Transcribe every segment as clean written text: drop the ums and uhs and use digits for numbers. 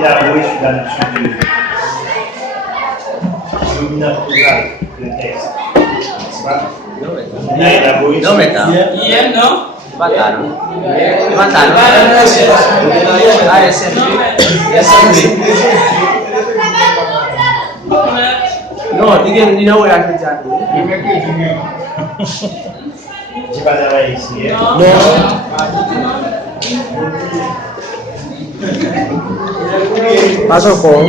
élaboré sur la notion de dominant total de texte. N'est-ce pas? On a élaboré sur Hier, non? Pas tard. Non, you know what I can tell you. j'ai pas travaillé ici. Hein? Pas encore.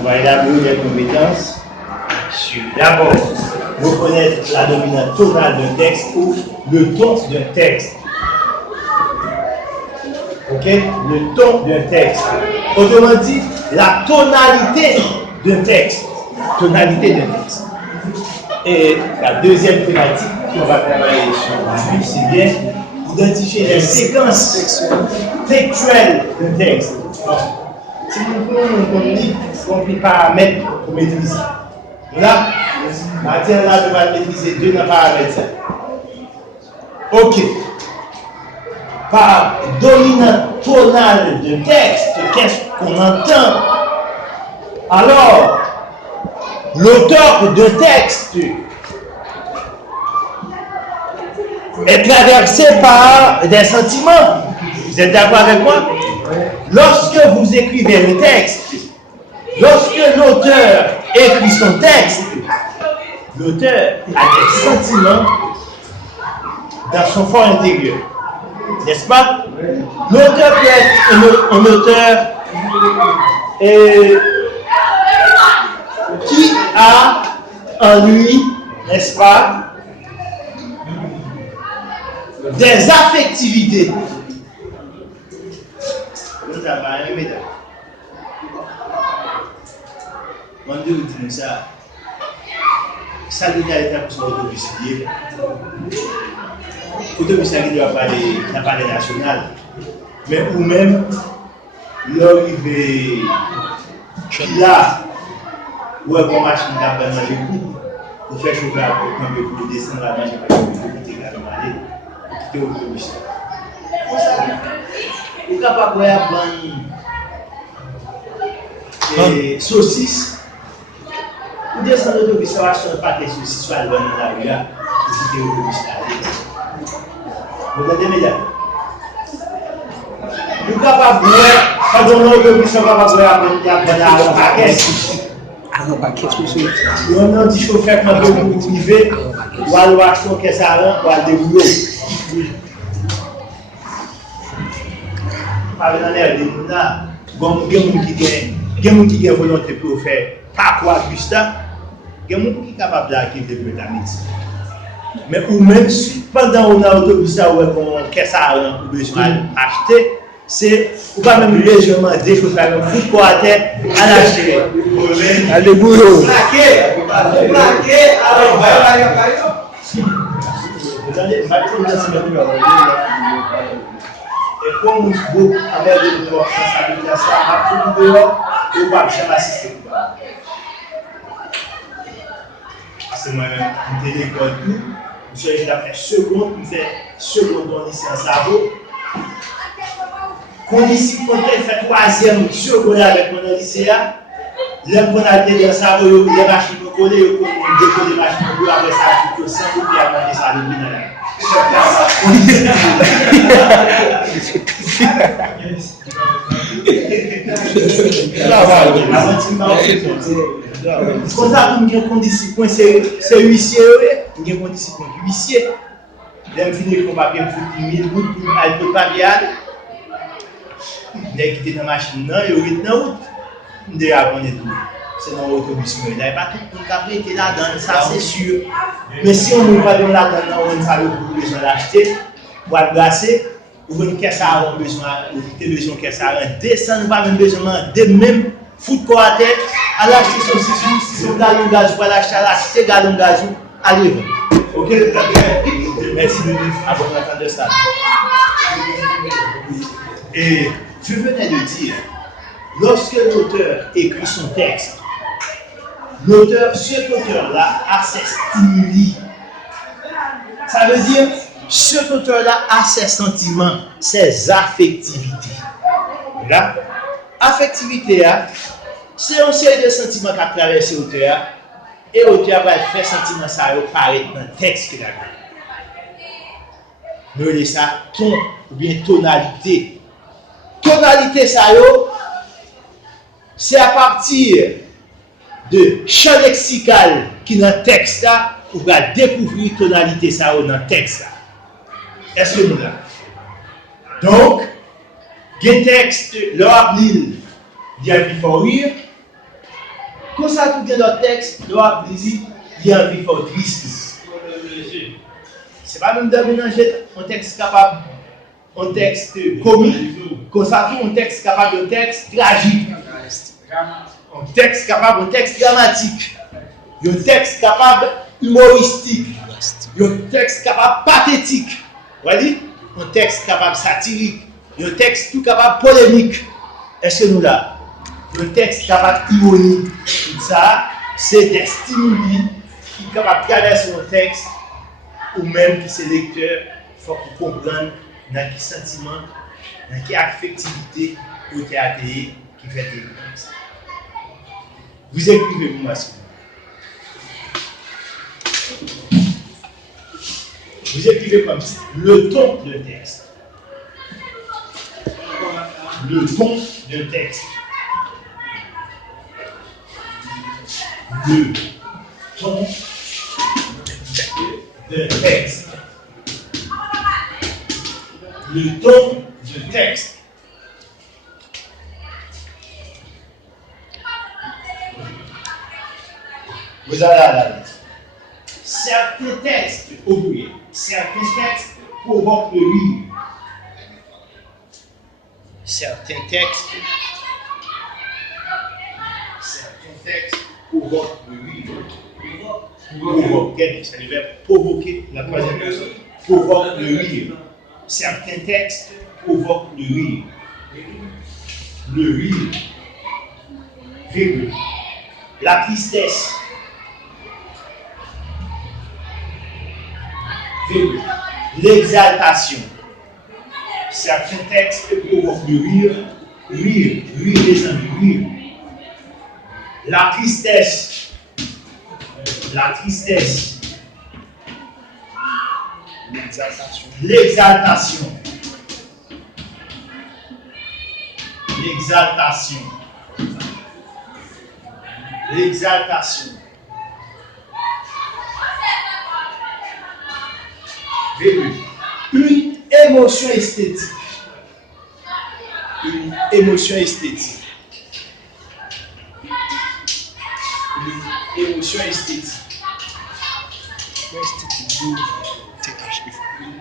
On va élaborer des compétences sur d'abord reconnaître la dominante tonale d'un texte ou le ton d'un texte. Ok? Le ton d'un texte. Autrement dit, la tonalité d'un texte. Tonalité d'un texte. Et la deuxième thématique qu'on va travailler sur lui, c'est bien identifier les séquences textuelles d'un texte. Donc, si nous avons des paramètres pour maîtriser. Là, matière là, je vais maîtriser deux paramètres. Ok. Par dominante tonale de texte, qu'est-ce qu'on entend? Alors, l'auteur de texte est traversé par des sentiments. Vous êtes d'accord avec moi? Lorsque vous écrivez le texte, lorsque l'auteur écrit son texte, l'auteur a des sentiments dans son fort intérieur. N'est-ce pas? L'auteur peut être un auteur qui a en lui, n'est-ce pas, des affectivités. Quand vous dites ça, ça doit être pour l'autobus. L'autobus doit parler national. Mais ou même, l'arrivée là, où est qu'on machine d'abord dans les coups, pour faire chauffer pour descendre la marche, pour quitter l'autobus. Vous êtes capable de prendre saucisses. Vous descendez l'autobus, ça va acheter un paquet de saucisses, soit le bon dans la rue, pour quitter l'autobus. Vous entendez, mesdames? Vous êtes capable de prendre l'autobus, ça va prendre un paquet. On a dit chauffeur quand vous privé, ou alors acheter un caisse à rang, ou aller boulot. Avec dans l'air de Mouna, il y a des gens qui ont volonté pour faire pas quoi Gustave, il y a des gens qui sont capables d'acquérir des médecine. Mais ou même pendant qu'on a l'autobus ou qu'on caisse à rang pour besoin acheter, c'est ou pas même légèrement déchauffé avec un foot pour à terre à l'acheter. Allez boulot. Plaqué, alors et comme vous avez de votre responsabilité, ça va tout dehors, vous ne pouvez jamais assister. C'est moi-même, je suis l'école tout, je suis fait seconde, je fais seconde dans lycée en cerveau. Quand ici, quand je fais troisième seconde avec mon lycée, là, je prends la tête dans le cerveau, je vais acheter coller, décoller machine, pour après ça, tout sans vous, puis après ça, le bien là. Comme ça, vous avez un discipline, c'est huissier, vous avez un discipline huissier. J'aime finir comme papier, je fais 1000 routes pour aller pour papier. Dès qu'il était dans la machine, il est dans la route. Il a tout. C'est dans l'autobus. Il n'y a pas tout le monde qui était là-dedans, ça c'est sûr. Mais si on ne va pas là-dedans, on a besoin d'acheter, pour le placer, ou une caisse à avoir besoin, ou une besoin de caisse à avoir, descendre, pas même besoin de même foutre quoi à tête, à l'acheter son sisou, si son galon de gaz, pour l'acheter à l'acheter galon de gaz, allez. Ok? Merci de nous avoir entendu ça. Et je venais de dire, lorsque l'auteur écrit son texte, cet auteur-là a ses stimuli. Ça veut dire, cet auteur-là a ses sentiments, ses affectivités. Là, affectivité, c'est un série de sentiments qui a traversé l'auteur, et l'auteur va faire sentiments ça paraître dans le texte qu'il a écrit. Nous appelons ça ton ou bien tonalité. Tonalité, ça c'est à partir de champ lexical qui est dans le texte, on va découvrir tonalité ça dans le texte. Est-ce que nous là? Donc, le texte, l'or l'île, il y a envie de rire. Quand ça tout bien dans le texte, l'or il y a envie de triste. C'est pas même de mélanger un texte capable, un texte comique, comme ça tout un texte capable d'un texte tragique. Un texte capable d'un texte dramatique. Un texte capable humoristique. Un texte capable pathétique. Vous voyez? Un texte capable satirique. Un texte tout capable polémique. Est-ce que nous là? Un texte capable ironique. Tout ça, c'est des stimuli qui sont capables de traverser un texte ou même qui c'est lecteur, il faut comprendre dans quel sentiment, dans quelle affectivité ou théâté qui fait des textes. Vous écrivez vous masculin. Vous écrivez comme ça, le ton de texte. Le ton de texte. Le ton de texte. Le ton de texte. Vous allez à la liste. Certains textes, oubliez, certains textes provoquent le rire. Certains textes provoquent le rire. Provoquer, c'est le verbe provoquer, la troisième personne. Provoque le rire. Certains textes provoquent le rire. Le rire. Virgule. La tristesse. Virgule. L'exaltation. Certains textes provoquent le rire. Rire les amis, rire. La tristesse. La tristesse. L'exaltation. L'exaltation. L'exaltation. L'exaltation. Une émotion esthétique. Une émotion esthétique. Une émotion esthétique.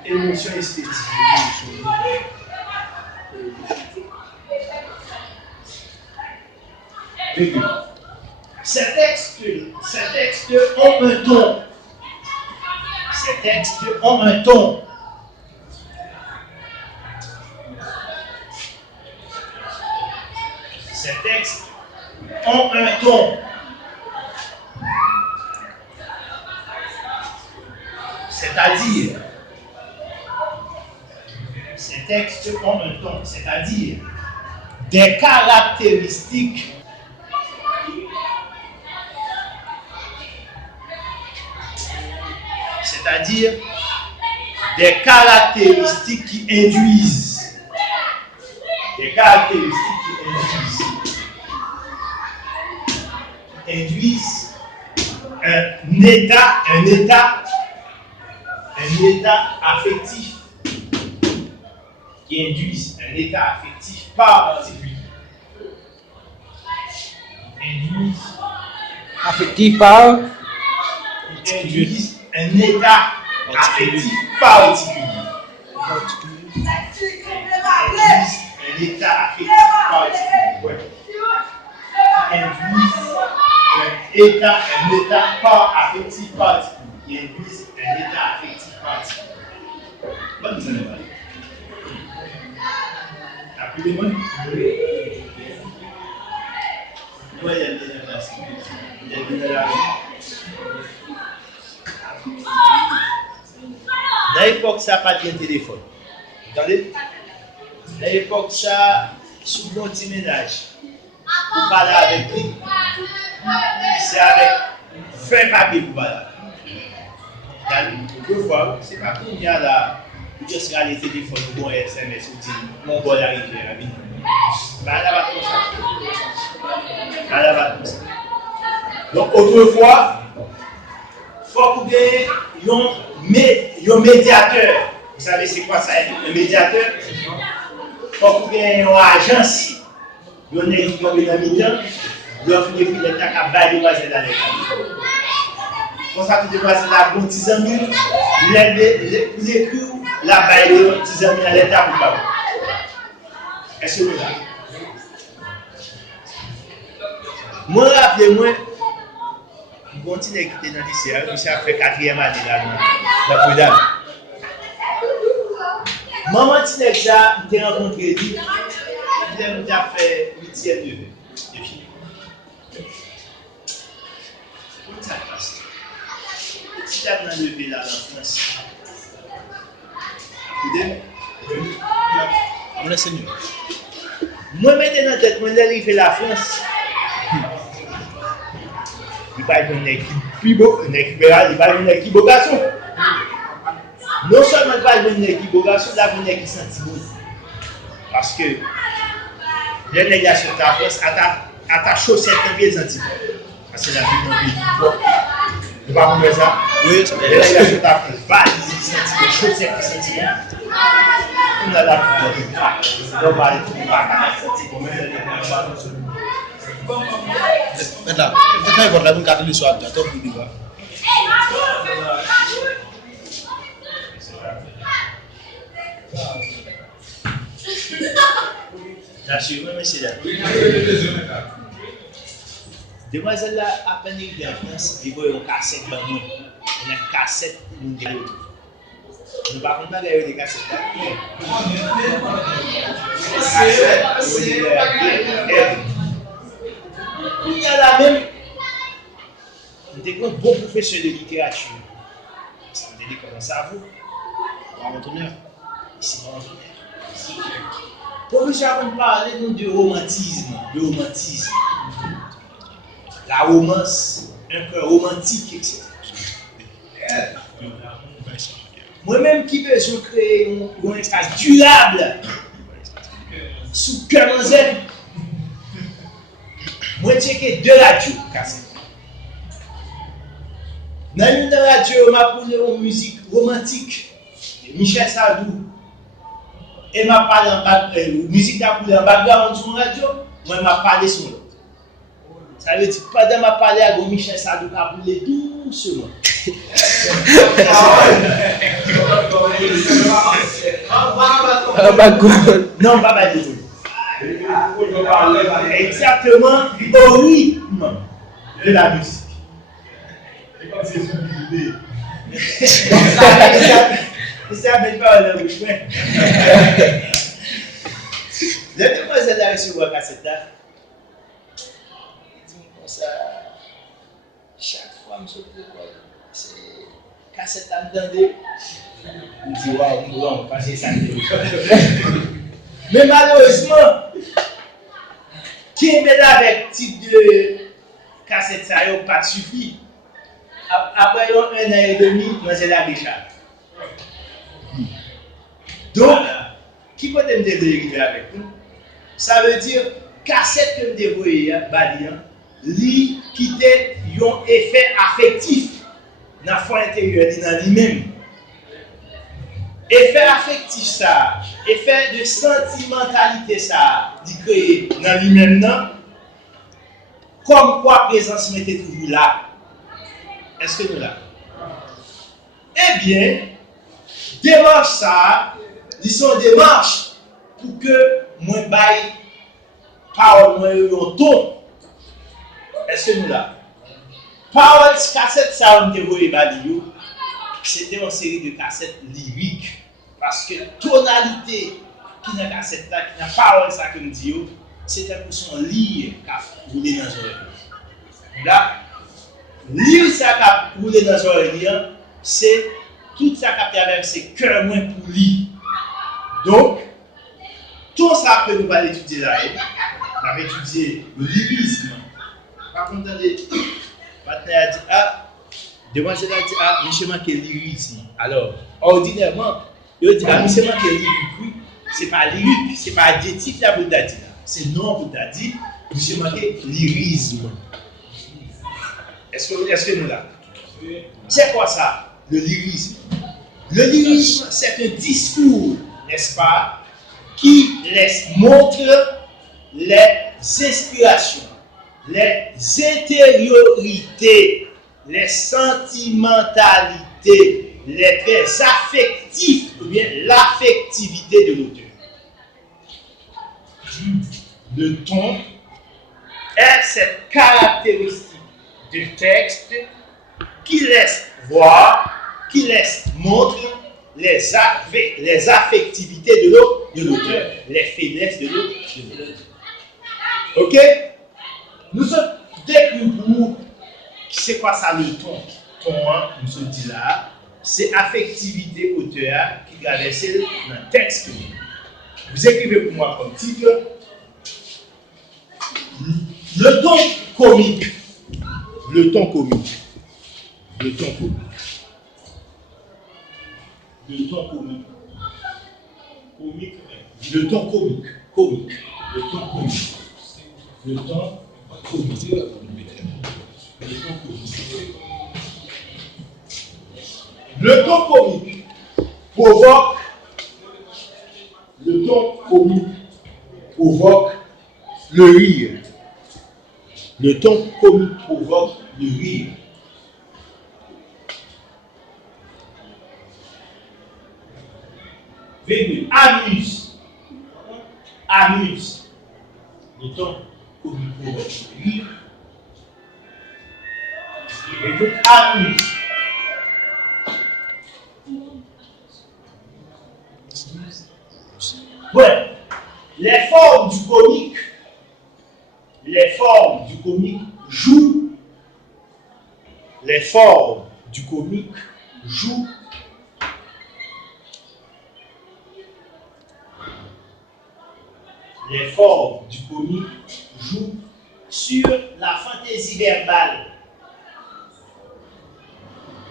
Une émotion esthétique. Ces textes ont un ton. Ces textes ont un ton. Ces textes ont un ton. C'est-à-dire, ces textes ont un ton, c'est-à-dire des caractéristiques c'est-à-dire des caractéristiques qui induisent. Des caractéristiques qui induisent un état affectif, qui induisent un état affectif particulier. Affectif par Induisent un état affectif particulier. Un état affectif particulier. Ouais. Induisent un état affectif particulier. Induisent un état affectif particulier. Bonne vous allez parler. T'as plus de monde? Moi, il y a bien la place. Il y a bien la Dans l'époque, ça n'a pas de téléphone. Vous entendez? Dans l'époque, ça, sous mon petit ménage, pour parler avec lui, c'est avec fin papier pour parler. Autrefois, c'est pas comme il y a là, pour dire sur les téléphones, bon SMS, ou dire, mon bon arrivé à la vie. Là, va comme ça. Là, va comme ça. Donc, autrefois, il faut que vous ayez un médiateur. Vous savez, c'est quoi ça, un médiateur? Il faut que vous ayez une agence. Vous avez une mi-temps, vous avez une fille qui a baillé dans l'état. Comme ça, vous devez la bonne petite amie, vous écrivez la baille de petits amis à l'état pour pas. Est-ce que vous avez? Moi, rappelez-moi, je continue à quitter dans le lycée, je suis fait 4e année dans la Poudane. Maman Tinec, j'ai rencontré lui, il a fait 8e neveu. C'est fini. Comment ça passe? Si tu as un levé là en France, on laisse mieux. moi, maintenant, dans tête, moi, il fait la France. Il va être une équipe plus beau, une équipe il va être une équipe beau garçon. Non seulement il va être une équipe beau garçon, il va être une équipe sentiment. Parce que les négations de la France, à ta chaussette, un pied sentiment. Parce que la vie d'un pays. Tu vas comprendre ça? Oui, ça les négations de la France, valise, sentiment, chaussette, sentiment. On a la vie d'un pays. On va aller tout le monde. Maintenant, peut-être qu'il va nous garder le soir, d'accord, pour lui. J'assure, monsieur là. Demoiselle là, à peine il est en France, il voit une cassette dans nous. Une cassette mondiale. Nous ne pouvons pas regarder des cassettes là. Il y a la même. Nous avons un bon professeur de littérature. Ça me dit comment ça vous? Antonio. Ici, professeur, on parle de romantisme. La romance, un peu romantique, etc. Moi-même qui veux créer un espace durable sous cœur zen. Moi, j'ai checké 2 radios cassettes. Dans une radio, m'a posé une musique romantique. Michel Sardou. Et m'a parlé en musique en background sur la radio. Moi, m'a parlé sur l'autre. Ça veut dire, pendant m'a parlé avec Michel Sardou, m'a parlé doucement. Non, pas du tout. Exactement au rythme de la musique. Ça ne pas le bouche. La demoiselle a reçu la cassette là. Comme ça, chaque fois, je me c'est cassette là, m'entendez. Je dis, waouh, on va passer ça. Mais malheureusement, qui est là avec type de cassette ça n'a pas suffi. Après un an et demi, nous avons la décharge. Donc, qui peut me dériver avec nous? Ça veut dire cassette que me dévoyer Balian, lui quitter un effet affectif dans le fond intérieur dans lui-même. Effet affectif ça, effet de sentimentalité ça, dit créé dans lui-même non. Comme quoi présence m'était toujours là. Est-ce que nous là? Eh bien, démarche ça, ils sont démarches pour que moi baille parole moi yon ton. Est-ce que nous là? Parole cassette ça on te voyait badi c'était une série de cassettes lyriques parce que tonalité qui dans cassette là qui dans parole ça que nous dit c'était pour son lire qu'a roulé dans oreille. Là, lire ça qu'a roulé dans oreille c'est tout ça qu'a traversé cœur moins pour lui. Donc tout ça que nous allons étudier là, on va étudier le lyrisme. Par contre, le partenaire a dit ah, devant je l'ai dit ah, monsieur manque lyrisme. Alors, ordinairement, il dit ah, monsieur manque lyrique, oui, c'est pas lyrique, c'est pas adjectif là pour dire là, c'est non pour dire, monsieur manque lyrisme. Est-ce que nous là? C'est quoi ça, le lyrisme? Le lyrisme, c'est un discours, n'est-ce pas, qui laisse montrer les inspirations, les intériorités, les sentimentalités, les traits affectifs ou bien l'affectivité de l'auteur. Le ton est cette caractéristique du texte qui laisse voir, qui laisse montrer les affectivités de l'auteur, les faiblesses de l'auteur. Ok? Nous sommes décrit pour c'est quoi ça le ton? Ton, nous sommes dit là, c'est affectivité auteur qui traverse dans le texte. Vous écrivez pour moi comme titre le ton comique. Le ton comique. Le ton comique. Le ton comique. Comique. Le ton comique. Comique. Le ton comique. Le ton comique. Le ton comique. Le ton comique provoque. Le ton comique provoque le rire. Le ton comique provoque le rire. Virgule, amuse. Amuse. Le ton comique provoque le rire. Virgule, amuse. Ouais. Les formes du comique jouent. Les formes du comique jouent. Les formes du comique jouent sur la fantaisie verbale.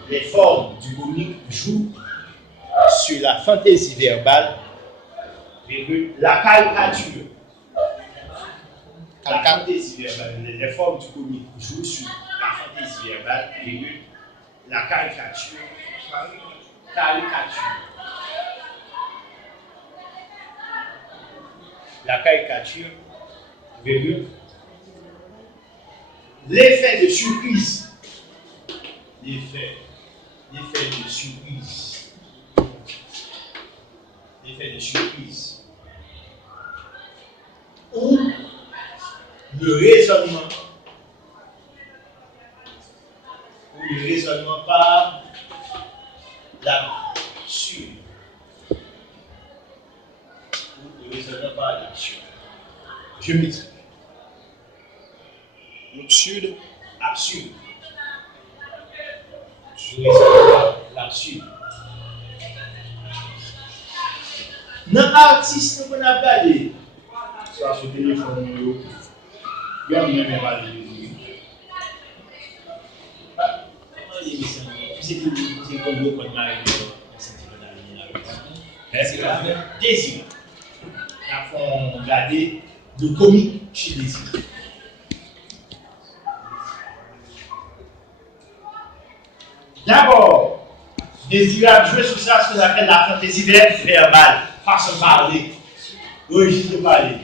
Les formes du comique jouent sur la fantaisie verbale. La caricature. La fantaisie verbale. Les formes du comique jouent sur la fantaisie verbale. La caricature. Caricature. La caricature. L'effet de surprise. L'effet de surprise. L'effet de surprise. Ou le raisonnement. Ou le raisonnement par l'absurde. Ou le raisonnement par l'absurde. Je m'explique. L'absurde, absurde. Le raisonnement par l'absurde. Dans l'artiste qu'on a regardé, ça sur téléphone, il y a même pas de c'est tout, c'est comme le code mariage, c'est la désir. Là, on regarde le comique chez Désir. D'abord, Désir a joué sur ça, ce qu'on appelle la fantaisie verbale, façon de parler, registre de parler.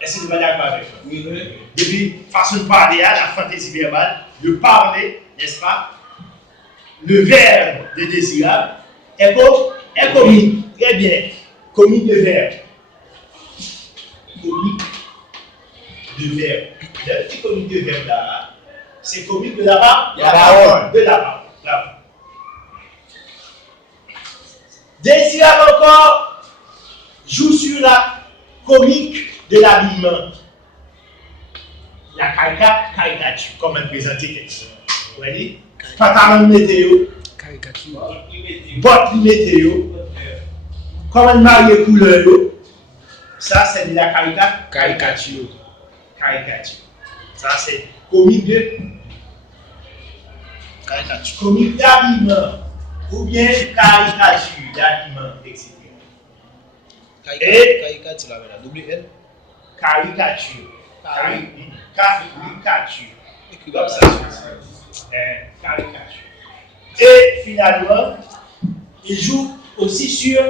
Est-ce que vous êtes d'accord avec moi? Oui. Depuis façon de parler, la fantaisie verbale, le parler, n'est-ce pas? Le verbe de désirable est comique. Très bien. Comique de verbe. Comique de verbe. Le petit comique de verbe là, c'est comique de la parole. De la parole. Désirable encore joue sur la comique de l'habillement. La caricature, comment présenter quelque chose. Vous voyez? Pantalon météo. Caricature. Bottes météo. Comment marier couleur. Ça, c'est de la caricature. Ça, c'est comique de caricature. Comique d'habillement. Ou bien caricature d'habillement, etc. Caricature, la double L. Caricature. Comme ça. Caricature. Et finalement, il joue aussi sur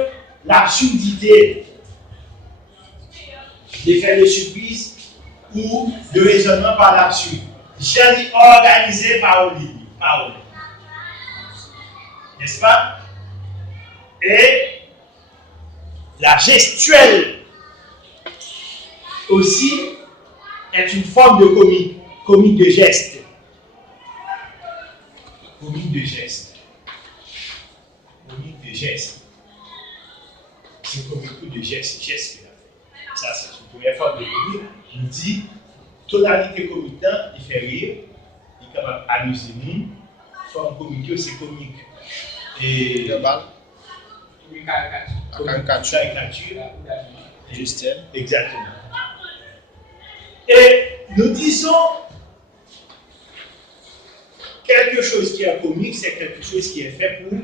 l'absurdité, l'effet de surprise ou de raisonnement par l'absurde. J'ai dit organisé par Olivier. N'est-ce pas? Et la gestuelle aussi est une forme de comique de geste. Comique de geste. C'est une comique de geste qu'il a fait. Ça, c'est une première forme de comique. Il dit, tonalité comique, il fait rire, il est capable d'amuser nous. Forme comique, c'est comique. Et verbal. Caricature. Gestuelle. Exactement. Et nous disons quelque chose qui est comique, c'est quelque chose qui est fait pour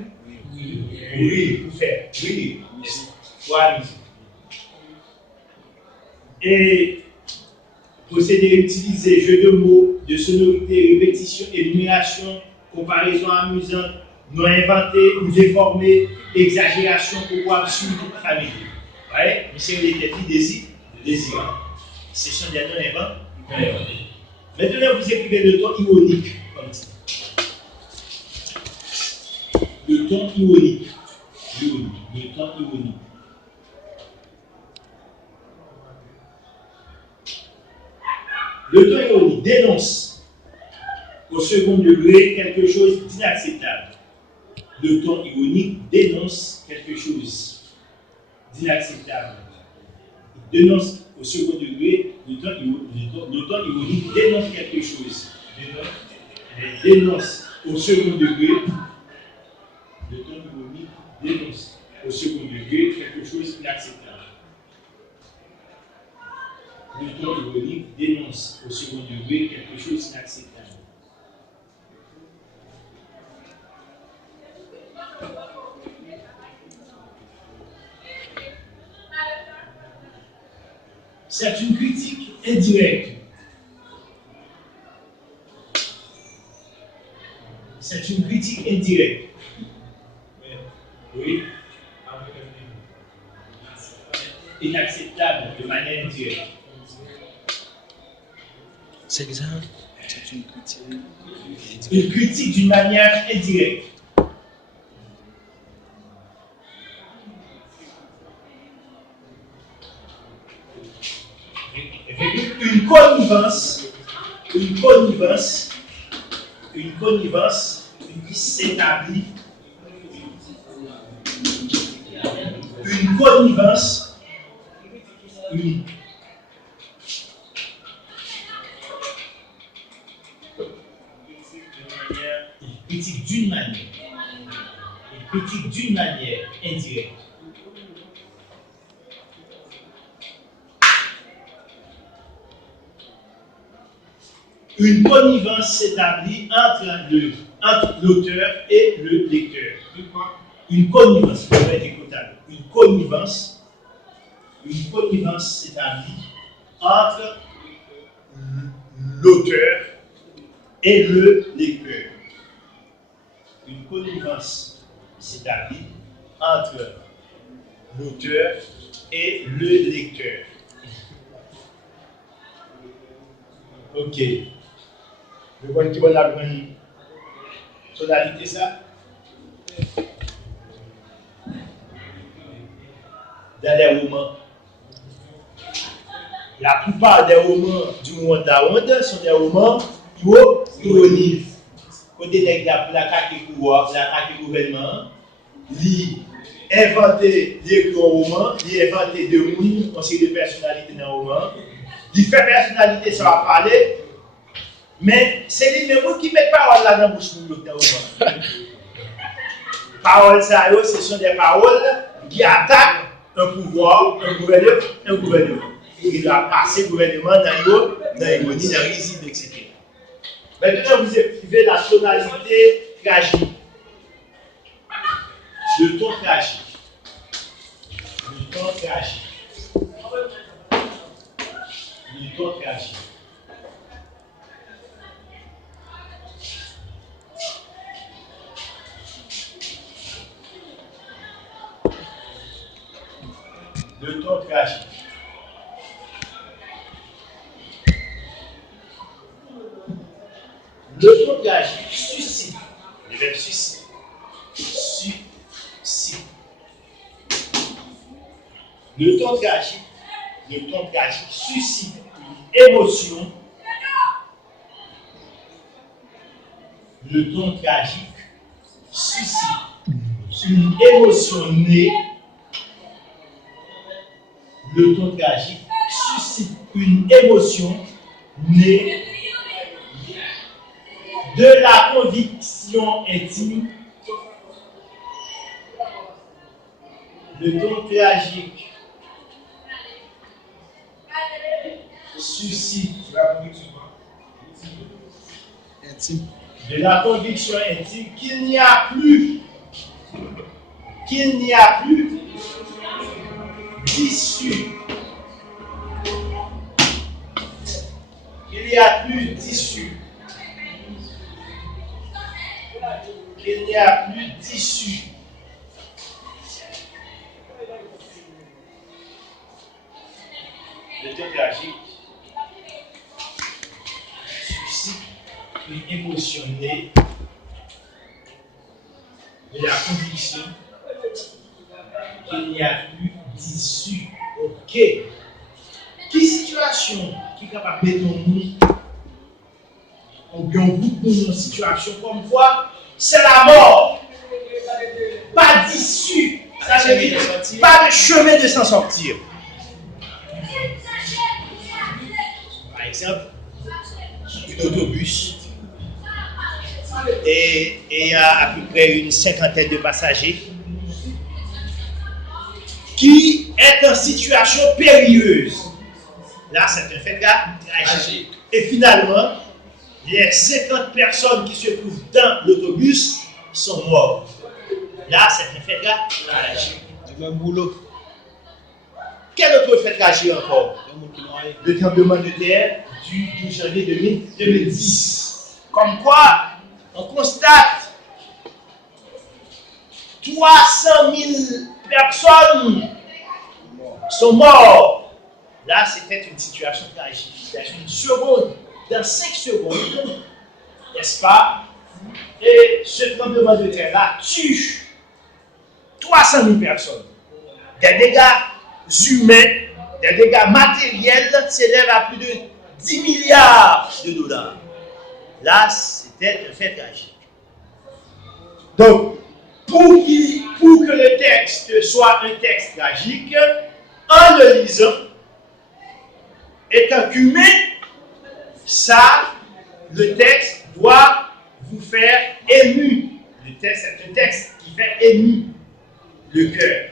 faire rire. Voilà. Et procéder, utiliser jeux de mots, de sonorité, répétition, énumération, comparaison amusante, non inventée ou déformée, exagération ou absurde, famille. Vous voyez, monsieur les désirant. C'est son dernier inventé. Maintenant, vous écrivez le ton ironique, comme ça. Le ton ironique. Le ton ironique. Le ton ironique dénonce au second degré quelque chose d'inacceptable. Le ton ironique dénonce quelque chose d'inacceptable. Il dénonce au second degré, le ton ironique dénonce quelque chose. Il dénonce au second degré, le ton ironique dénonce au second degré quelque chose d'inacceptable. Le ton ironique dénonce au second degré quelque chose d'inacceptable. C'est une critique indirecte. C'est une critique indirecte. Oui. Inacceptable de manière indirecte. C'est exemple. C'est une critique. Une critique d'une manière indirecte. Une connivence qui s'établit. Une connivence, une critique d'une manière. Une critique d'une manière indirecte. Une connivence s'établit entre entre l'auteur et le lecteur. Une connivence, une connivence s'établit entre l'auteur et le lecteur. Une connivence s'établit entre l'auteur et le lecteur. Ok. Le point qui va la tonalité ça? Dans les romans. La plupart des romans du monde d'Aonde sont des romans ironiques. Côté nèg la attaquer pouvoir, la attaquer gouvernement, li inventer des romans, li inventer de monde, conseil de personnalité dans roman, li fait personnalité ça va parler, mais c'est les mêmes qui mettent parole là dans bouche pour dans roman. Paroles ça ce sont des paroles qui attaquent un pouvoir, un gouvernement. Il doit passer le gouvernement dans l'ironie, dans le risible, etc. Maintenant, vous écrivez la tonalité tragique. Le ton tragique. Le ton tragique. Le ton tragique. Le ton tragique. Le ton tragique suscite, le verbe suscite, le ton tragique suscite une émotion. Le ton tragique suscite une émotion née. Le ton tragique suscite une émotion née de la conviction intime. Le ton tragique suscite de la conviction intime qu'il n'y a plus d'issue. Il n'y a plus d'issue. Il n'y a plus d'issue. Le ton tragique suscite une émotion née de la conviction qu'il n'y a plus d'issue. Ok. Quelle situation qui est capable de mettre on bien beaucoup dans une situation comme quoi c'est la mort. Pas d'issue. Ça veut dire pas de chemin de s'en sortir. Par exemple, un autobus et il y a à peu près une cinquantaine de passagers qui est en situation périlleuse. Là, c'est un fait tragique. Et finalement, les 50 personnes qui se trouvent dans l'autobus sont mortes. Là, c'est un fait tragique. Le même boulot. Quel autre fait tragique encore? Le tremblement de terre du 12 janvier 2010. Comme quoi, on constate 300 000 personnes sont mortes. Là, c'était une situation tragique. Dans une seconde, dans 5 secondes, n'est-ce pas? Et ce tremblement de terre-là tue 300 000 personnes. Des dégâts humains, des dégâts matériels s'élèvent à plus de 10 milliards de dollars. Là, c'était un fait tragique. Donc, pour que le texte soit un texte tragique, en le lisant, étant qu'humain, ça, le texte doit vous faire ému. Le texte, c'est un texte qui fait ému le cœur.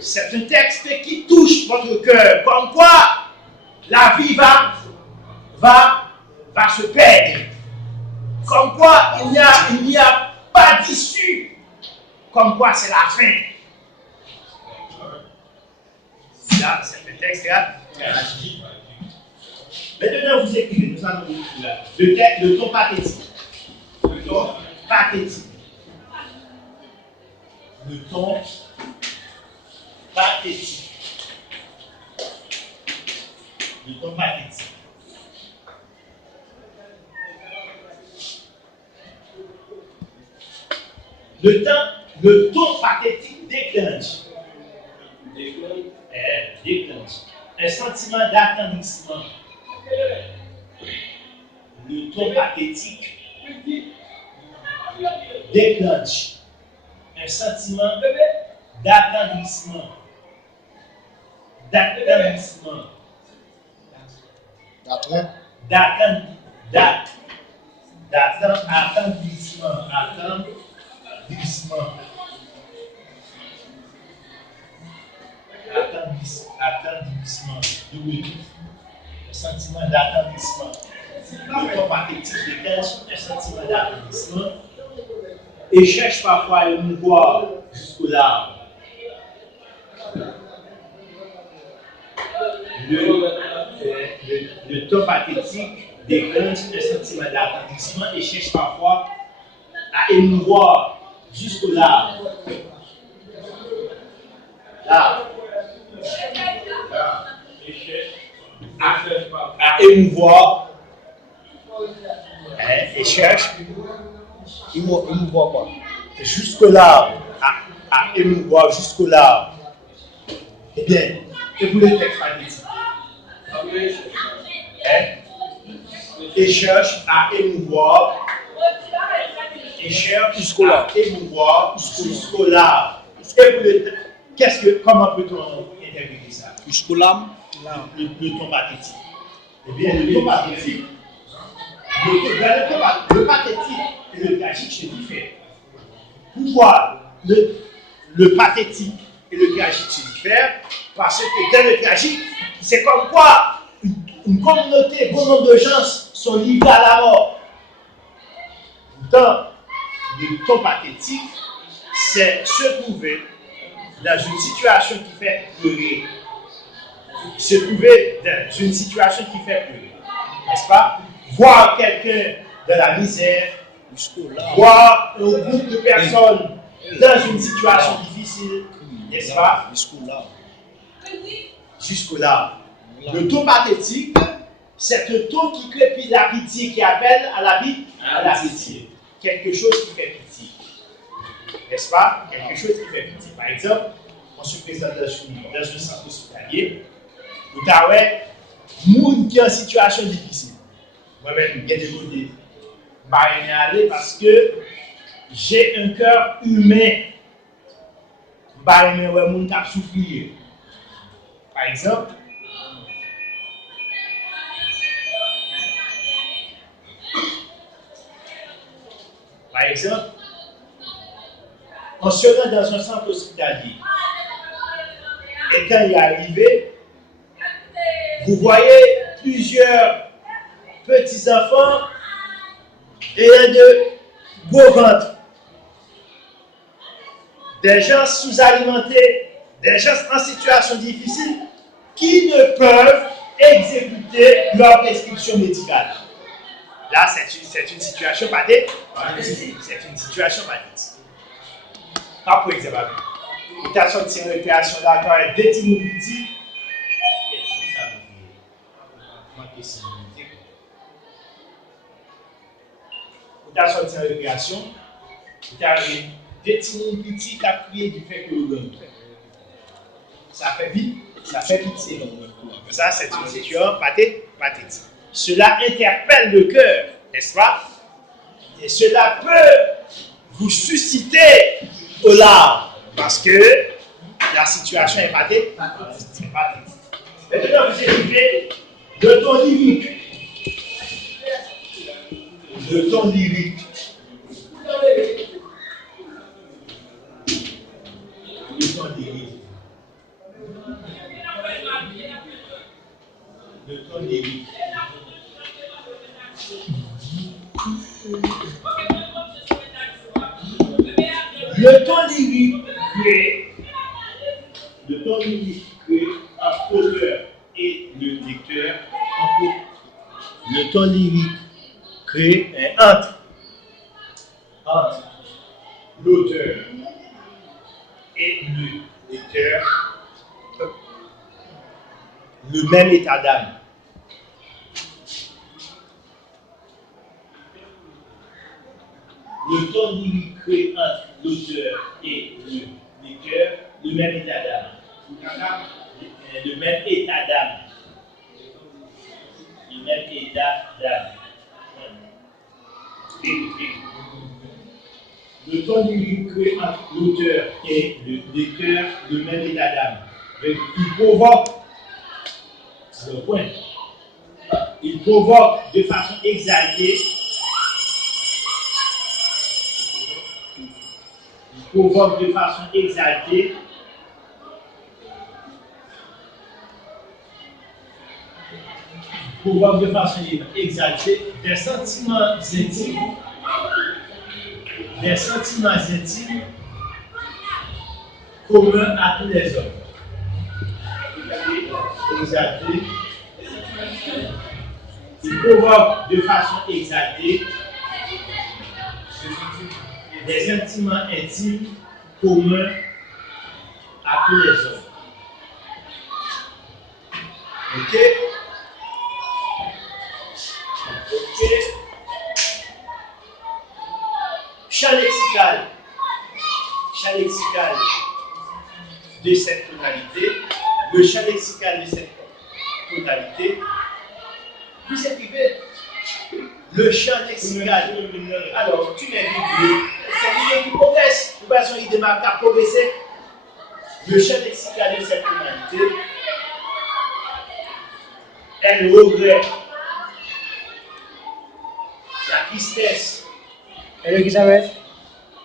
C'est un texte qui touche votre cœur. Comme quoi, la vie va se perdre. Comme quoi, il n'y a pas d'issue. Comme quoi, c'est la fin. Là, c'est le texte là. Maintenant, vous écrivez, nous allons écrire là. Le ton pathétique. Le ton pathétique. Le ton pathétique. Le ton pathétique. Le ton pathétique déclenche. Déclenche un sentiment d'attendrissement. Le ton pathétique déclenche un sentiment d'attendrissement. D'attendrissement. Attendrissement. Un sentiment d'attendrissement. Le ton pathétique déclenche un sentiment d'attendrissement et cherche parfois à émouvoir jusqu'au larmes. Le ton pathétique déclenche un sentiment d'attendrissement et cherche parfois à émouvoir jusqu'au larmes. Là. À émouvoir et cherche émouvoir quoi? Jusqu'au larmes. À émouvoir jusqu'au larmes. Eh bien, et pour le texte pathétique. Et cherche à émouvoir. Et cherche jusqu'au larmes. Émouvoir jusqu'au larmes. Comment peut-on interpréter ça? Jusqu'au larmes. Le ton pathétique. Eh bien, le ton pathétique. Le pathétique et le tragique, c'est différent. Pourquoi le pathétique et le tragique, c'est différent? Parce que dans le tragique, c'est comme quoi une communauté, bon nombre de gens sont livrés à la mort. Dans le ton pathétique, c'est se trouver dans une situation qui fait pleurer. Se trouver dans une situation qui fait pleurer. N'est-ce pas? Voir quelqu'un dans la misère, voir un groupe de personnes dans une situation difficile, n'est-ce pas? Jusqu'au là. Le ton pathétique, c'est un ton qui crée la pitié, qui appelle à la vie, à la pitié. Quelque chose qui fait pitié. N'est-ce pas? Quelque chose qui fait pitié. Par exemple, on se présente dans un centre hospitalier, vous avez moun qui est en situation difficile. Moi-même, il y a des côtés. Je vais aller parce que j'ai un cœur humain. Je vais voir moun qui a souffert. Par exemple, on se rend dans un centre hospitalier. Et quand il est arrivé, vous voyez plusieurs petits-enfants ayant de gros ventres. Des gens sous-alimentés, des gens en situation difficile qui ne peuvent exécuter leur prescription médicale. Là, c'est une situation pathétique. C'est une situation pathétique. Par exemple, vous avez sorti une récréation d'accord avec des petits petits. Vous avez sorti une récréation, vous avez des petits petits qui ont crié du fait que vous gagnez. Ça fait vite, ça fait pitié. Ça, c'est une situation pathétique. Cela interpelle le cœur, n'est-ce pas? Et cela peut vous susciter aux larmes, parce que la situation est pathétique. Maintenant, vous écoutez le ton lyrique. Le ton lyrique. Le ton lyrique. Le ton lyrique. Le ton lyrique crée entre l'auteur et le lecteur. Le ton lyrique crée entre l'auteur et le lecteur le même état d'âme. Le ton lyrique crée entre l'auteur et le lecteur le même état d'âme. Le même état d'âme. Le même état d'âme. Le ton lyrique crée entre l'auteur et le lecteur le même état d'âme. Il provoque, c'est le point, il provoque de façon exaltée, des sentiments intimes communs à tous les hommes. Exalté. Il provoque de façon exaltée des sentiments intimes communs à tous les hommes. Ok? Champ lexical de cette tonalité, le champ lexical de cette tonalité, puis c'est privé. Le champ lexical. Alors, tu m'as dit, c'est l'idée qui progresse. Nous passons l'idée à progresser. Le champ lexical de cette tonalité est le regret, la tristesse. Et le qui s'arrête?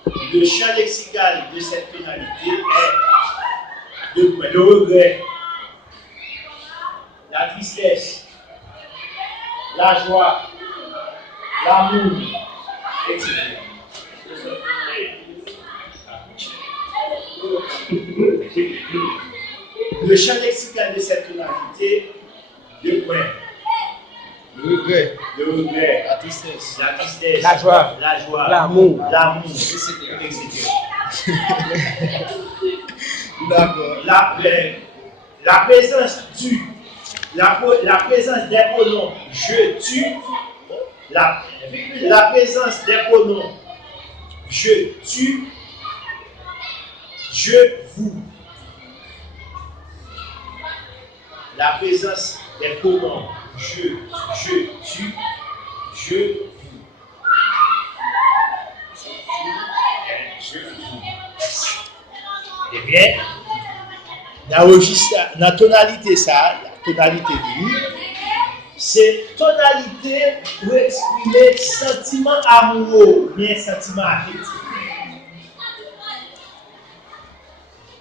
Le champ lexical de cette tonalité est le regret, la tristesse, la joie, l'amour, etc. Le champ lexical de cette tonalité, deux points. Le regret, La tristesse, la joie, l'amour, etc. D'accord. La présence des pronoms je, tu, la présence des pronoms je, tu, je, vous. La présence des pronoms je, tu, je, vous. Eh bien, dans la tonalité de c'est tonalité pour exprimer sentiment amoureux, bien sentiment affectif.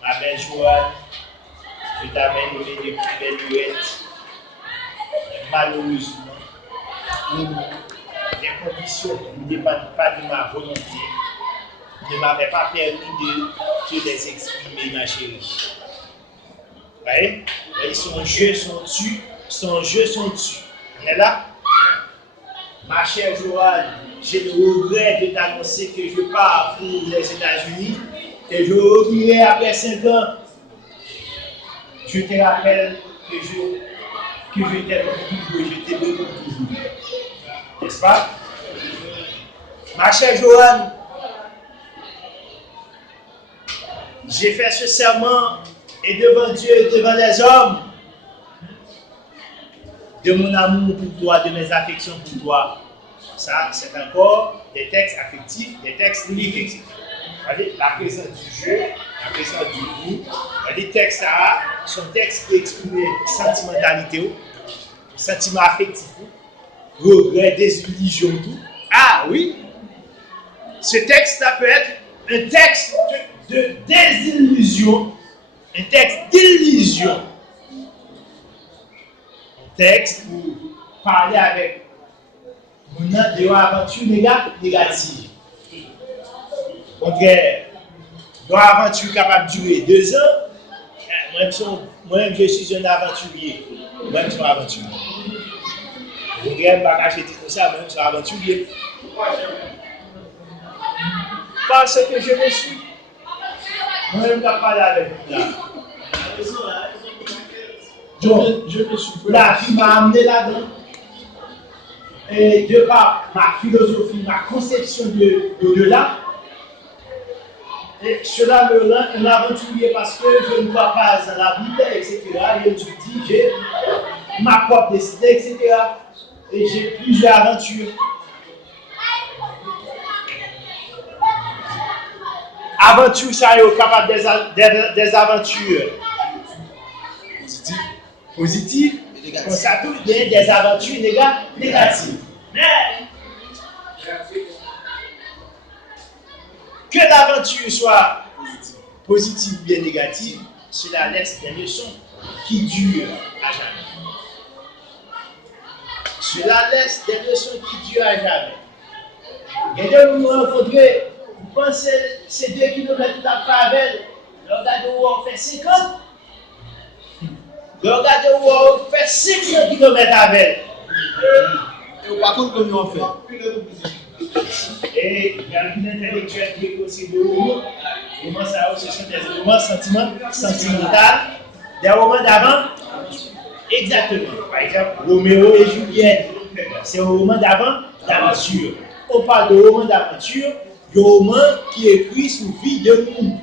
Ma belle Joanne, je t'amène depuis belle nuette. Malheureusement, les conditions qui ne dépendent pas de ma volonté ne m'avaient pas permis de te les exprimer, ma chérie. Vous voyez? Son jeu, son tu. On est là? Ma chère Joanne, j'ai le regret de t'annoncer que je pars pour les États-Unis et je reviendrai après 5 ans. Je te rappelle que je t'aime toujours, je t'aime toujours. N'est-ce pas? Ma chère Joanne, j'ai fait ce serment et devant Dieu et devant les hommes de mon amour pour toi, de mes affections pour toi. Ça, c'est encore des textes affectifs, des textes lyriques. La présence du jeu, la présence du vous. Les textes sont textes qui expriment sentimentalité, sentiment affectif, regret, désillusion, tout. Ah oui, ce texte, ça peut être un texte de désillusion, un texte d'illusion. Texte pour parler avec mon aventure négative. Contraire, Une aventure capable de durer 2 ans. Moi-même, je suis un aventurier. Moi-même, je suis un aventurier. Je ne vais pas acheter tout ça, moi-même, je suis un aventurier. Parce que je me suis. Moi-même, je ne vais pas parler avec vous là. Donc, je me suis. La vie m'a amené là-dedans. Et de par ma philosophie, ma conception de l'au-delà, et cela me rend un aventurier parce que je ne crois pas à la Bible, etc. Et je dis, j'ai ma propre destinée, etc. Et j'ai plusieurs aventures. Aventures, ça est capable des aventures positives. Comme ça, tout des aventures négatives. Mais que l'aventure soit positive ou bien négative, cela laisse des leçons qui durent à jamais. Cela laisse des leçons qui durent à jamais. Et de nous rencontrer, vous pensez ces 2 km de Pavel, regardez où on fait 50. Regardez où on fait 500 km avec. Et par contre, comment on fait? Et il y a une intellectuelle qui est aussi de romans. Romans, ça ce sont des romans sentimentaux. Des romans d'avant. Exactement. Par exemple, Roméo et Juliette. C'est un roman d'avant d'aventure. On parle de roman d'aventure, de romans qui écrit sur vie de nous.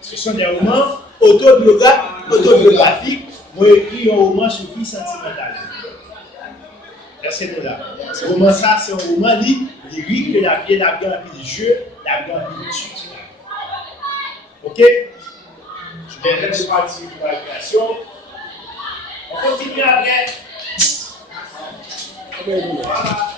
Ce sont des romans autobiographiques. Moi, écrit un roman sur vie sentimentale. C'est là. Ce roman, ça, c'est un roman lyrique que la vie n'a bien appris de jeu, la bien appris de suite. Ok? Je vais rester parti pour la création. On continue après. Voilà.